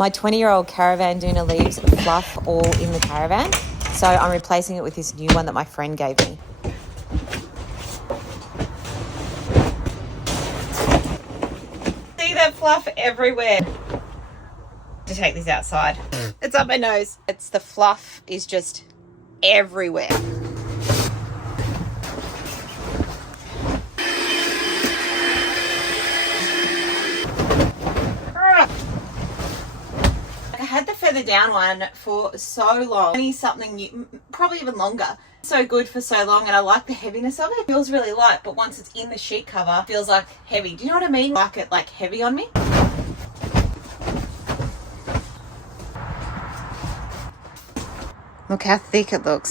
My 20-year-old caravan Doona leaves fluff all in the caravan, so I'm replacing it with this new one that my friend gave me. See that fluff everywhere. To take this outside. It's up my nose. The fluff is just everywhere. I had the feather down one for so long. I need something new, probably even longer. So good for so long, and I like the heaviness of it. It feels really light, but once it's in the sheet cover, it feels like heavy. Do you know what I mean? Like it like heavy on me. Look how thick it looks.